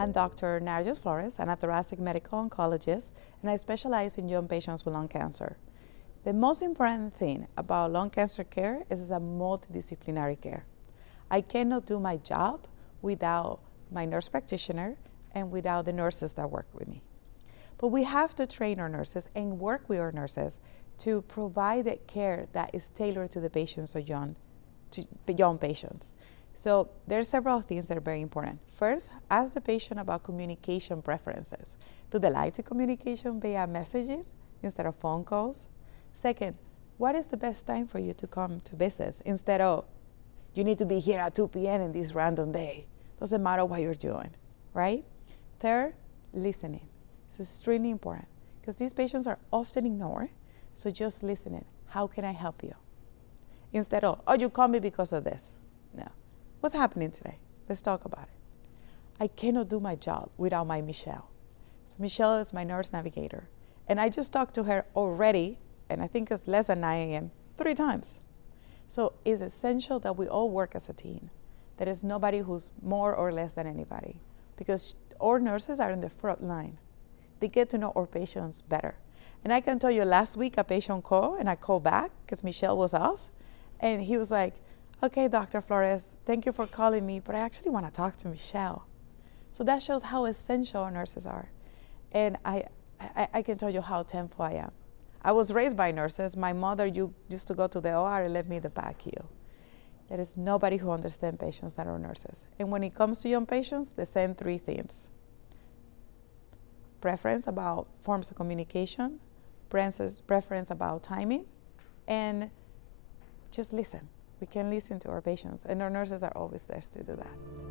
I'm Dr. Narjust Florez. I'm a thoracic medical oncologist, and I specialize in young patients with lung cancer. The most important thing about lung cancer care is it's a multidisciplinary care. I cannot do my job without my nurse practitioner and without the nurses that work with me. But we have to train our nurses and work with our nurses to provide the care that is tailored to the patients or young patients. So there's several things that are very important. First, ask the patient about communication preferences. Do they like to communication via messaging instead of phone calls? Second, what is the best time for you to come to business instead of, you need to be here at 2 p.m. in this random day. Doesn't matter what you're doing, right? Third, listening. It's extremely important because these patients are often ignored. So just listening. How can I help you? Instead of, oh, you called me because of this. No. What's happening today? Let's talk about it. I cannot do my job without my Michelle. So Michelle is my nurse navigator. And I just talked to her already, and I think it's less than 9 a.m., 3 times. So it's essential that we all work as a team. There is nobody who's more or less than anybody, because our nurses are in the front line. They get to know our patients better. And I can tell you, last week a patient called, and I called back because Michelle was off, and he was like, okay, Dr. Florez, thank you for calling me, but I actually want to talk to Michelle. So that shows how essential our nurses are. And I can tell you how thankful I am. I was raised by nurses. My mother used to go to the OR and let me in the PACU. There is nobody who understands patients that are nurses. And when it comes to young patients, the same 3 things. Preference about forms of communication, preference about timing, and just listen. We can listen to our patients, and our nurses are always there to do that.